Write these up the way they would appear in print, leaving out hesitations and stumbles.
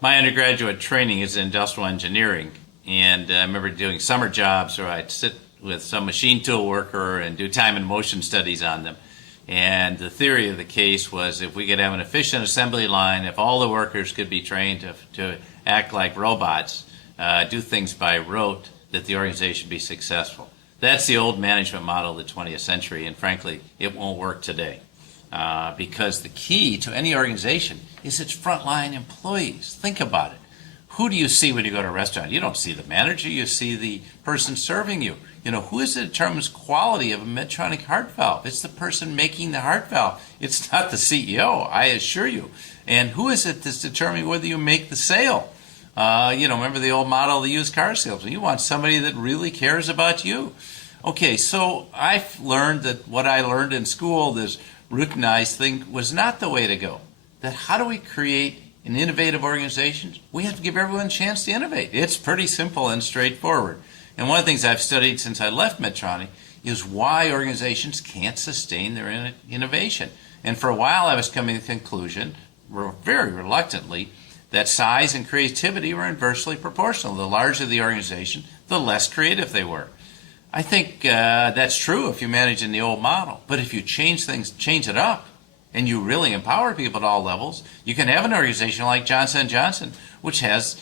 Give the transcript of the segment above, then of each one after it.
My undergraduate training is in industrial engineering, and I remember doing summer jobs where I'd sit with some machine tool worker and do time and motion studies on them. And the theory of the case was if we could have an efficient assembly line, if all the workers could be trained to act like robots, do things by rote, that the organization would be successful. That's the old management model of the 20th century, and frankly, it won't work today. Because the key to any organization is its frontline employees. Think about it. Who do you see when you go to a restaurant? You don't see the manager, you see the person serving you. Who is it that determines quality of a Medtronic heart valve? It's the person making the heart valve. It's not the CEO, I assure you. And who is it that's determining whether you make the sale? Remember the old model of the used car salesman. You want somebody that really cares about you. Okay, so I've learned that what I learned in school, this routinized thing, was not the way to go. That how do we create an innovative organization? We have to give everyone a chance to innovate. It's pretty simple and straightforward. And one of the things I've studied since I left Medtronic is why organizations can't sustain their innovation. And for a while I was coming to the conclusion, very reluctantly, that size and creativity were inversely proportional. The larger the organization, the less creative they were. I think that's true if you manage in the old model. But if you change it up, and you really empower people at all levels, you can have an organization like Johnson & Johnson, which has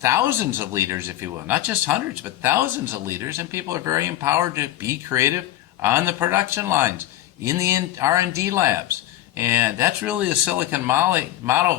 thousands of leaders, if you will. Not just hundreds, but thousands of leaders, and people are very empowered to be creative on the production lines, in the R&D labs. And that's really a Silicon Valley model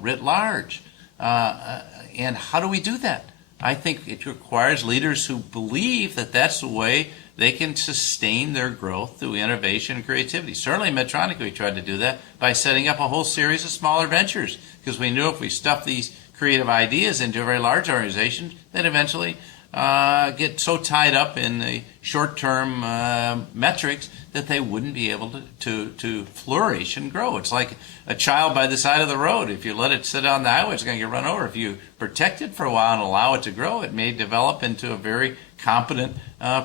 writ large. And how do we do that? I think it requires leaders who believe that that's the way they can sustain their growth through innovation and creativity. Certainly in Medtronic we tried to do that by setting up a whole series of smaller ventures, because we knew if we stuffed these creative ideas into a very large organization, they'd eventually get so tied up in the short-term metrics that they wouldn't be able to flourish and grow. It's like a child by the side of the road. If you let it sit on the highway, it's going to get run over. If you protect it for a while and allow it to grow, it may develop into a very competent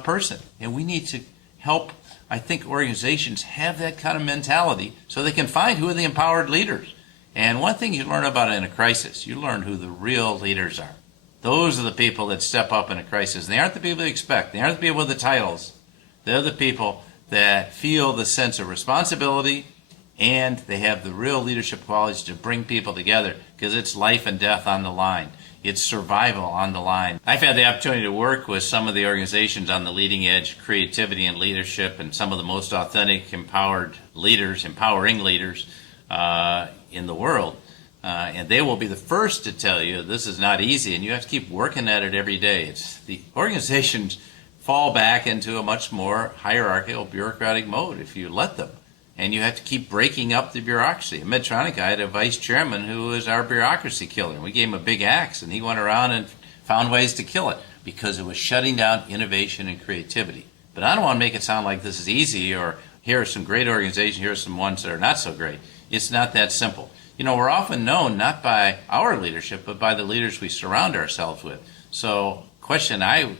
person. And we need to help, I think, organizations have that kind of mentality so they can find who are the empowered leaders. And one thing you learn about in a crisis, you learn who the real leaders are. Those are the people that step up in a crisis. And they aren't the people you expect. They aren't the people with the titles. They're the people that feel the sense of responsibility, and they have the real leadership qualities to bring people together, because it's life and death on the line. It's survival on the line. I've had the opportunity to work with some of the organizations on the leading edge, creativity and leadership, and some of the most authentic, empowering leaders in the world. And they will be the first to tell you this is not easy, and you have to keep working at it every day. The organizations fall back into a much more hierarchical, bureaucratic mode if you let them. And you have to keep breaking up the bureaucracy. At Medtronic, I had a vice chairman who was our bureaucracy killer. We gave him a big axe, and he went around and found ways to kill it because it was shutting down innovation and creativity. But I don't want to make it sound like this is easy, or here are some great organizations, here are some ones that are not so great. It's not that simple. We're often known not by our leadership, but by the leaders we surround ourselves with. So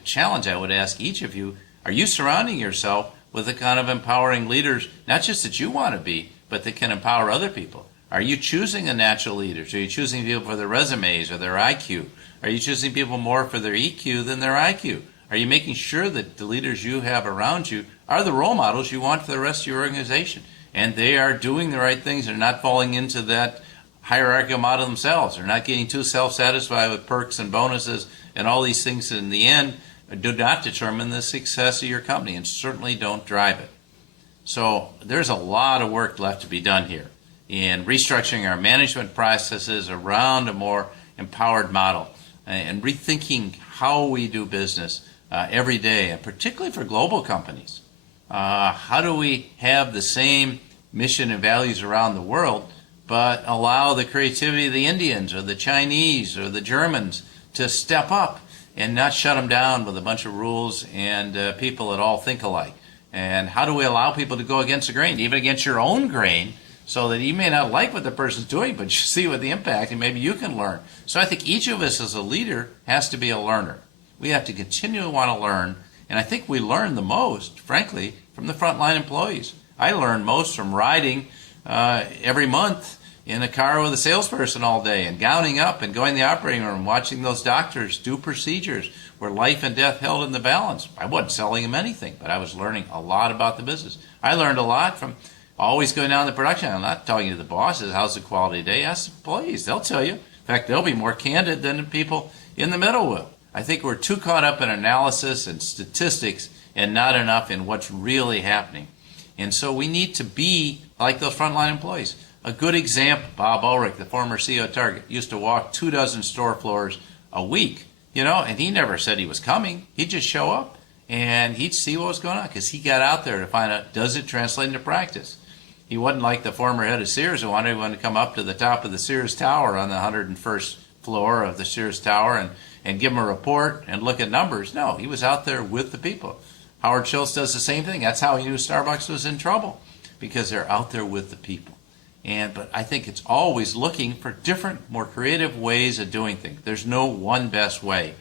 challenge I would ask each of you, are you surrounding yourself with the kind of empowering leaders, not just that you want to be, but that can empower other people? Are you choosing the natural leaders? Are you choosing people for their resumes or their IQ? Are you choosing people more for their EQ than their IQ? Are you making sure that the leaders you have around you are the role models you want for the rest of your organization? And they are doing the right things. They're not falling into that hierarchical model themselves. They're not getting too self-satisfied with perks and bonuses and all these things that in the end do not determine the success of your company and certainly don't drive it. So there's a lot of work left to be done here in restructuring our management processes around a more empowered model and rethinking how we do business every day, and particularly for global companies. How do we have the same mission and values around the world, but allow the creativity of the Indians or the Chinese or the Germans to step up and not shut them down with a bunch of rules and people that all think alike? And how do we allow people to go against the grain, even against your own grain, so that you may not like what the person's doing, but you see what the impact, and maybe you can learn. So I think each of us as a leader has to be a learner. We have to continually want to learn, and I think we learn the most, frankly, from the frontline employees. I learn most from riding every month in a car with a salesperson all day and gowning up and going to the operating room, watching those doctors do procedures where life and death held in the balance. I wasn't selling them anything, but I was learning a lot about the business. I learned a lot from always going down to the production. I'm not talking to the bosses, how's the quality today? Ask the employees, they'll tell you. In fact, they'll be more candid than the people in the middle will. I think we're too caught up in analysis and statistics and not enough in what's really happening. And so we need to be like those frontline employees. A good example, Bob Ulrich, the former CEO of Target, used to walk 24 store floors a week, and he never said he was coming. He'd just show up and he'd see what was going on because he got out there to find out, does it translate into practice? He wasn't like the former head of Sears who wanted everyone to come up to the top of the Sears Tower on the 101st floor of the Sears Tower and give them a report and look at numbers. No, he was out there with the people. Howard Schultz does the same thing. That's how he knew Starbucks was in trouble, because they're out there with the people. But I think it's always looking for different, more creative ways of doing things. There's no one best way.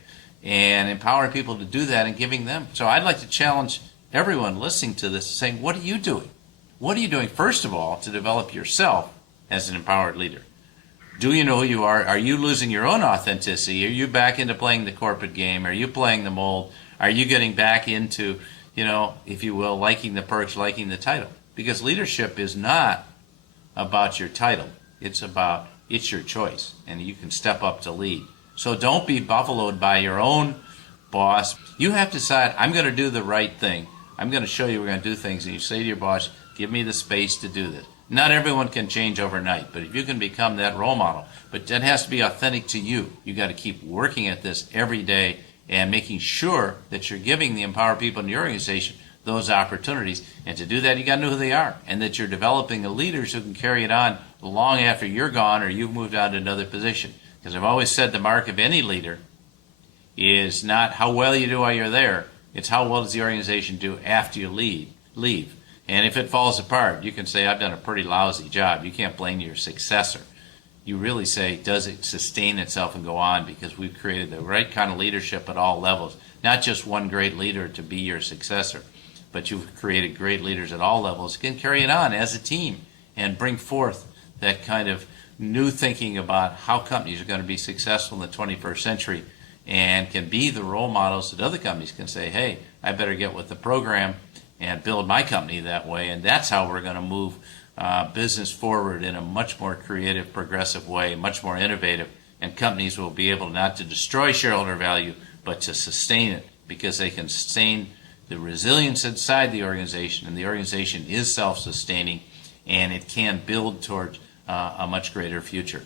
And empowering people to do that and giving them. So I'd like to challenge everyone listening to this, saying, what are you doing? What are you doing, first of all, to develop yourself as an empowered leader? Do you know who you are? Are you losing your own authenticity? Are you back into playing the corporate game? Are you playing the mold? Are you getting back into, if you will, liking the perks, liking the title? Because leadership is not about your title. It's your choice, and you can step up to lead. So don't be buffaloed by your own boss. You have to decide, I'm going to do the right thing. I'm going to show you we're going to do things, and you say to your boss, give me the space to do this. Not everyone can change overnight, but if you can become that role model, but that has to be authentic to you. You got to keep working at this every day and making sure that you're giving the empowered people in your organization those opportunities. And to do that, you got to know who they are, and that you're developing the leaders who can carry it on long after you're gone or you've moved on to another position. Because I've always said the mark of any leader is not how well you do while you're there. It's how well does the organization do after you leave. And if it falls apart, you can say, I've done a pretty lousy job. You can't blame your successor. You really say, does it sustain itself and go on? Because we've created the right kind of leadership at all levels. Not just one great leader to be your successor, but you've created great leaders at all levels who can carry it on as a team and bring forth that kind of new thinking about how companies are going to be successful in the 21st century, and can be the role models that other companies can say, hey, I better get with the program and build my company that way. And that's how we're going to move business forward in a much more creative, progressive way, much more innovative. And companies will be able not to destroy shareholder value, but to sustain it, because they can sustain the resilience inside the organization, and the organization is self-sustaining, and it can build towards a much greater future.